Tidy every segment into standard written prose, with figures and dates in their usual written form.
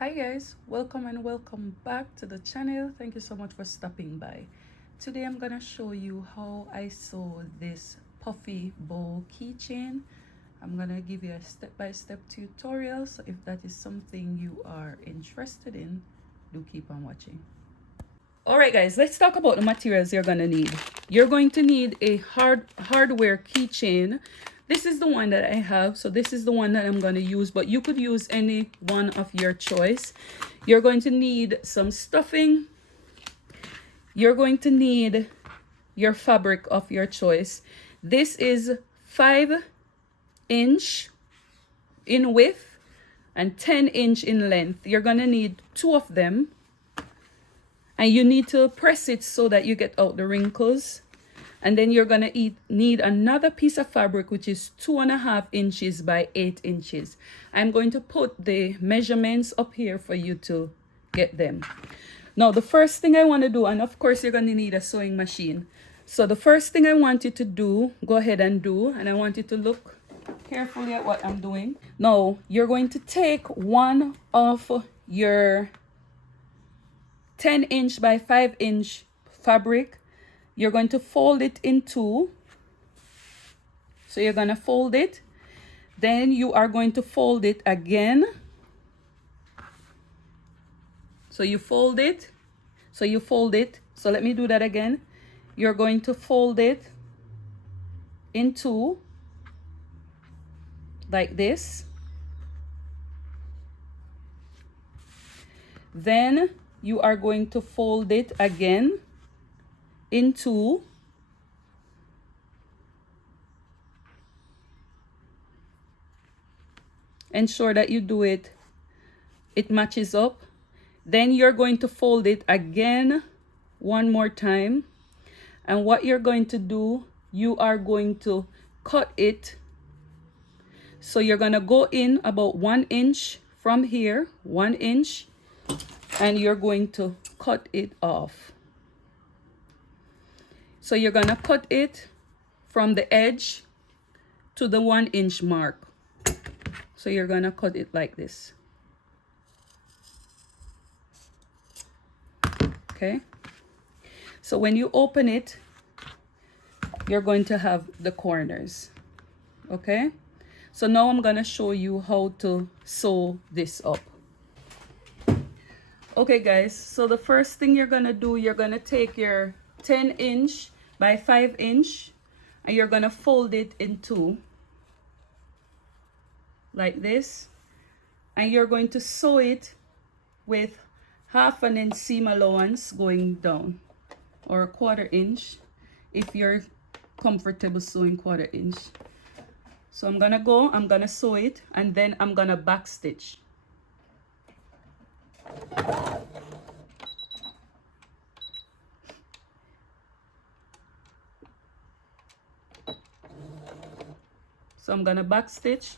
Hi guys, welcome and welcome back to the channel. Thank you so much for stopping by. Today I'm gonna show you how I sew this puffy bow keychain. I'm gonna give you a step-by-step tutorial, so if that is something you are interested in, do keep on watching. Alright guys, let's talk about the materials you're gonna need. You're going to need a hardware keychain. This is the one that I have, so this is the one that I'm going to use, but you could use any one of your choice. You're going to need some stuffing. You're going to need your fabric of your choice. This is 5" in width and 10" in length. You're going to need 2 of them, and you need to press it so that you get out the wrinkles. And then you're gonna need another piece of fabric, which is 2.5 inches by 8 inches. I'm going to put the measurements up here for you to get them. Now, the first thing I want to do, and of course you're gonna need a sewing machine. So the first thing I want you to do, go ahead and do, and I want you to look carefully at what I'm doing. Now, you're going to take one of your 10" by 5" fabric. You're going to fold it in 2. So you're going to fold it. Then you are going to fold it again. So you fold it. So you fold it. So let me do that again. You're going to fold it in 2. Like this. Then you are going to fold it again in 2. Ensure that you do it matches up. Then you're going to fold it again one more time, and what you're going to do, you are going to cut it. So you're going to go in about 1 inch from here, 1 inch, and you're going to cut it off. So you're going to cut it from the edge to the 1 inch mark. So you're going to cut it like this. Okay. So when you open it, you're going to have the corners. Okay. So now I'm going to show you how to sew this up. Okay guys, so the first thing you're going to do, you're going to take your 10" by 5" and you're going to fold it in 2 like this, and you're going to sew it with 1/2 inch seam allowance going down, or 1/4 inch if you're comfortable sewing 1/4 inch. So I'm gonna sew it, and then I'm gonna back stitch. So I'm gonna back stitch.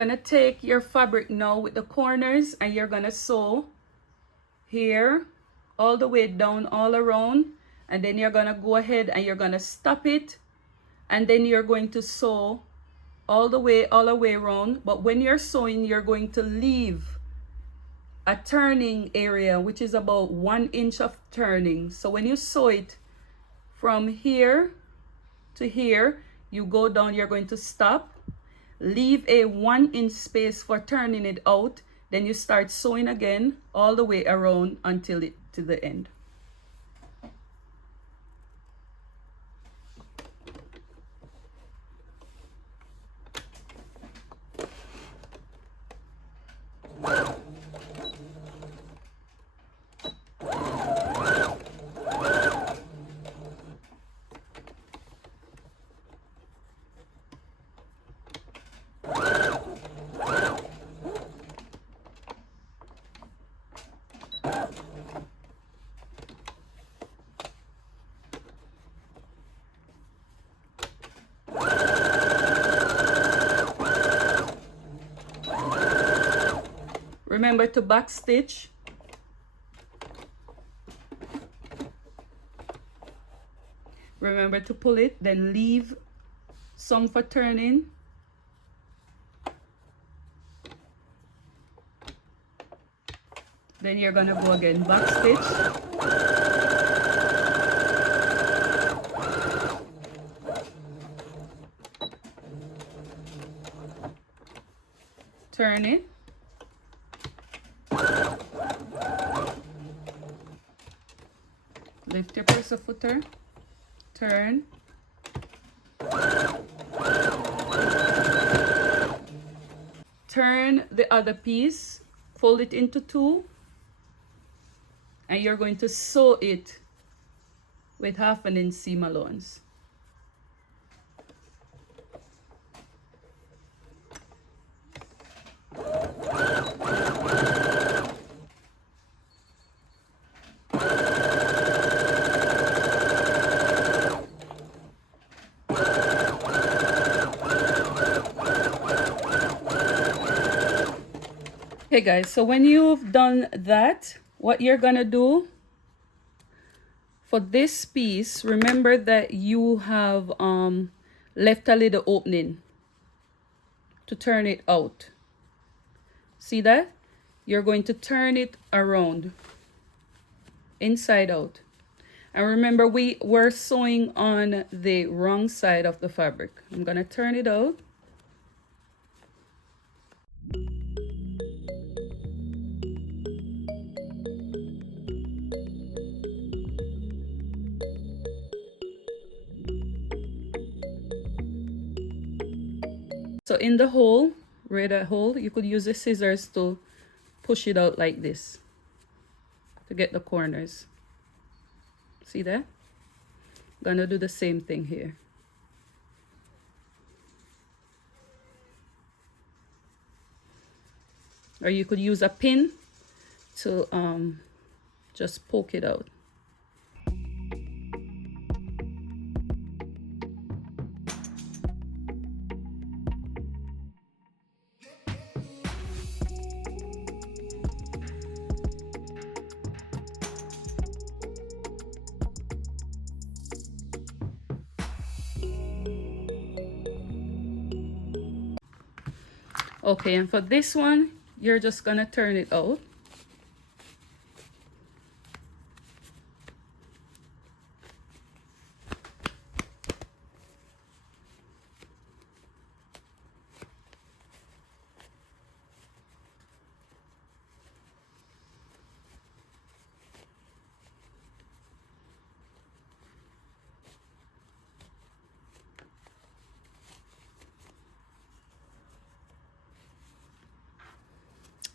Gonna take your fabric now with the corners, and you're gonna sew here all the way down all around, and then you're gonna go ahead and you're gonna stop it, and then you're going to sew all the way around. But when you're sewing, you're going to leave a turning area, which is about 1 inch of turning. So when you sew it from here to here, you go down, you're going to stop, leave a 1 inch space for turning it out, then you start sewing again all the way around until it to the end. Remember to back stitch. Remember to pull it, then leave some for turning. Then you're gonna go again, back stitch. Turn it. Lift your presser footer. Turn. Turn the other piece, fold it into two, and you're going to sew it with 1/2 inch seam allowance. Okay guys, so when you've done that, what you're gonna do for this piece, remember that you have left a little opening to turn it out. See that? You're going to turn it around, inside out. And remember, we were sewing on the wrong side of the fabric. I'm gonna turn it out. So in the hole, where that hole, you could use the scissors to push it out like this to get the corners. See that? Gonna do the same thing here. Or you could use a pin to just poke it out. Okay, and for this one, you're just gonna turn it out.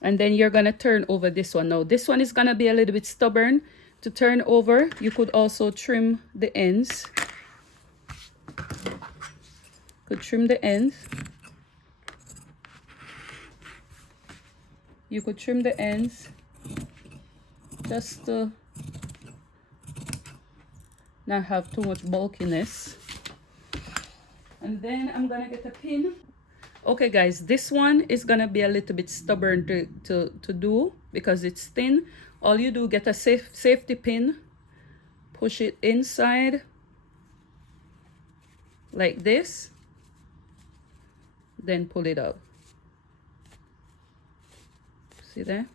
And then you're gonna turn over this one. Now this one is gonna be a little bit stubborn to turn over. You could also trim the ends. Could trim the ends. You could trim the ends just to not have too much bulkiness. And then I'm gonna get a pin. Okay guys, this one is gonna be a little bit stubborn to do because it's thin. All you do, get a safety pin, push it inside like this, then pull it out. See there?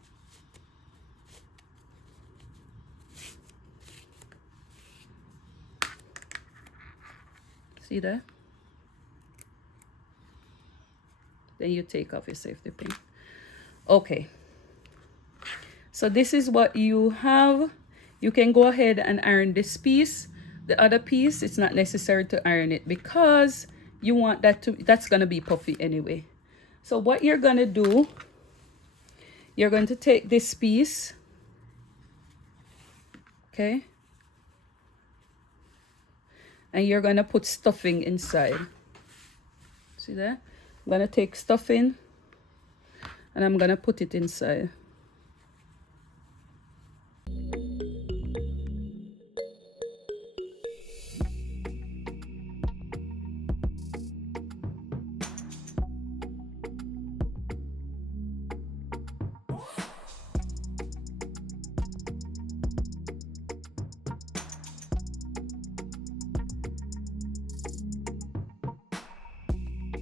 See that? Then you take off your safety pin. Okay, so this is what you have. You can go ahead and iron this piece. The other piece, it's not necessary to iron it because you want that to, that's gonna be puffy anyway. So what you're gonna do, you're going to take this piece, okay, and you're gonna put stuffing inside. See that? I'm gonna take stuffing and I'm gonna put it inside.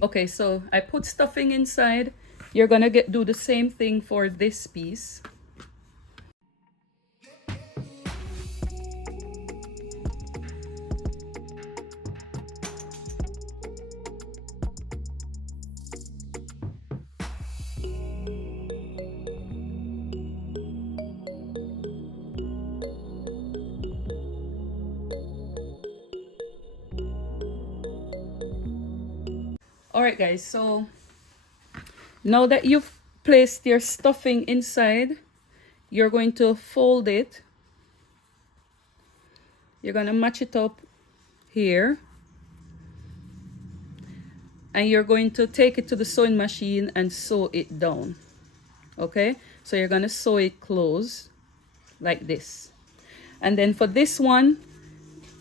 Okay, so I put stuffing inside. You're gonna do the same thing for this piece. All right, guys, so now that you've placed your stuffing inside, you're going to fold it. You're gonna match it up here, and you're going to take it to the sewing machine and sew it down. Okay, so you're gonna sew it closed like this, and then for this one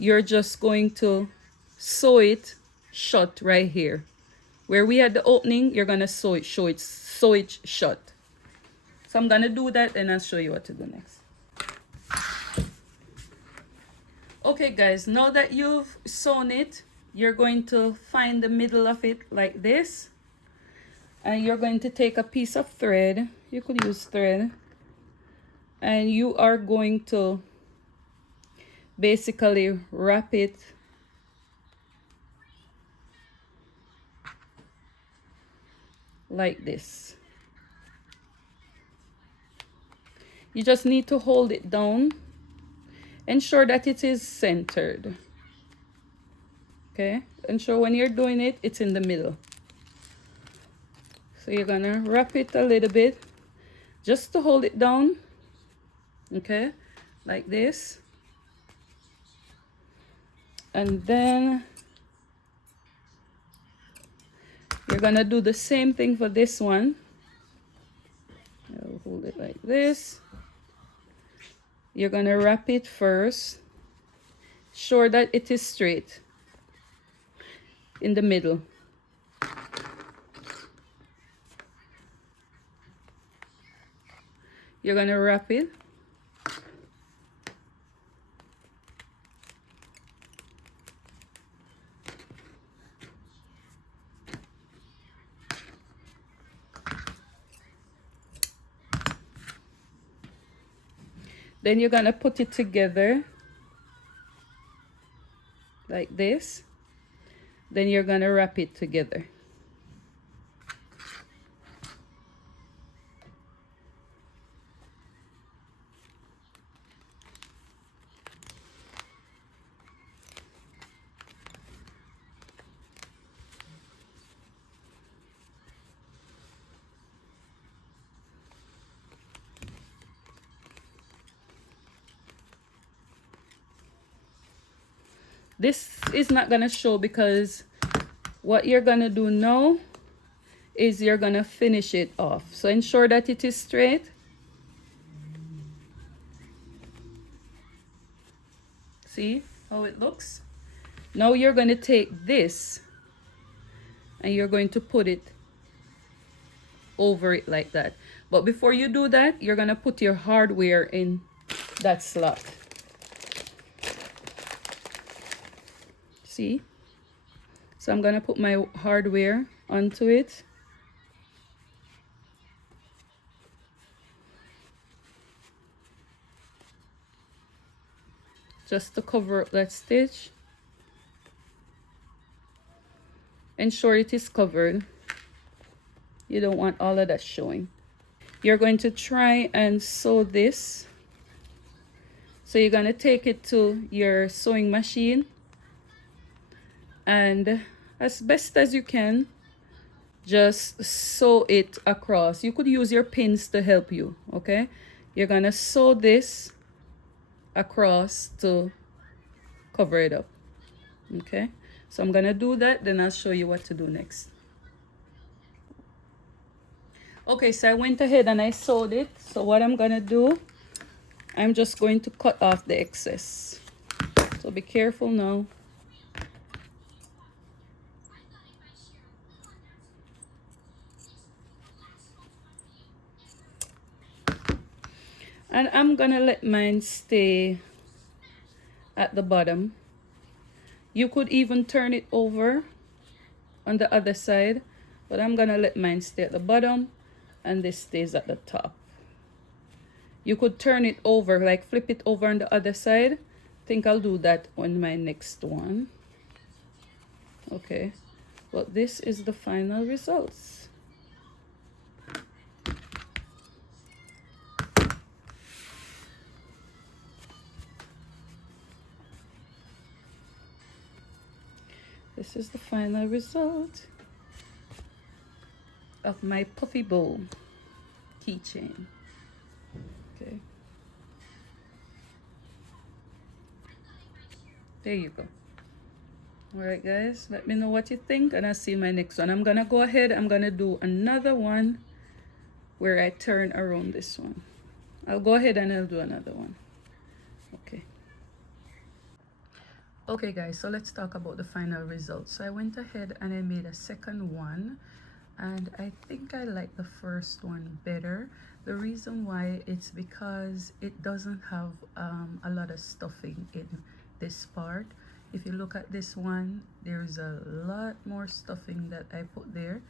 you're just going to sew it shut right here where we had the opening. You're gonna sew it shut. So I'm gonna do that and I'll show you what to do next. Okay guys, now that you've sewn it, you're going to find the middle of it like this, and you're going to take a piece of thread. You could use thread, and you are going to basically wrap it like this. You just need to hold it down, ensure that it is centered. Okay, ensure when you're doing it, it's in the middle. So you're gonna wrap it a little bit just to hold it down. Okay, like this. And then you're gonna do the same thing for this one. I'll hold it like this. You're gonna wrap it first, sure that it is straight in the middle. You're gonna wrap it. Then you're gonna put it together like this. Then you're gonna wrap it together. This is not gonna show because what you're gonna do now is you're gonna finish it off. So ensure that it is straight. See how it looks? Now you're gonna take this and you're going to put it over it like that. But before you do that, you're gonna put your hardware in that slot. See? So I'm gonna put my hardware onto it. Just to cover up that stitch. Ensure it is covered. You don't want all of that showing. You're going to try and sew this. So you're gonna take it to your sewing machine, and as best as you can, just sew it across. You could use your pins to help you. Okay, you're gonna sew this across to cover it up. Okay, so I'm gonna do that, then I'll show you what to do next. Okay, so I went ahead and I sewed it. So what I'm gonna do, I'm just going to cut off the excess. So be careful now. And I'm gonna let mine stay at the bottom. You could even turn it over on the other side, but I'm gonna let mine stay at the bottom and this stays at the top. You could turn it over, like flip it over on the other side. I think I'll do that on my next one. Okay, but this is the final results. This is the final result of my puffy bowl keychain. Okay, there you go. All right, guys, let me know what you think, and I'll see my next one. I'm gonna go ahead, I'm gonna do another one where I turn around this one. I'll go ahead and I'll do another one. Okay. Okay, guys, so let's talk about the final result. So I went ahead and I made a second one, and I think I like the first one better. The reason why, it's because it doesn't have a lot of stuffing in this part. If you look at this one, there's a lot more stuffing that I put there.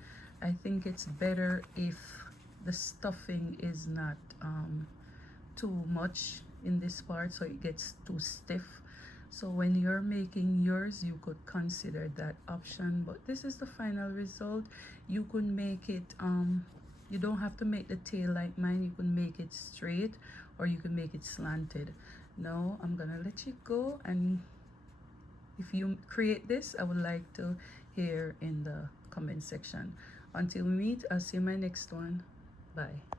I think it's better if the stuffing is not too much in this part, so it gets too stiff. So when you're making yours, you could consider that option. But this is the final result. You could make it you don't have to make the tail like mine. You can make it straight, or you can make it slanted. Now I'm gonna let you go, and if you create this, I would like to hear in the comment section. Until we meet, I'll see you in my next one. Bye.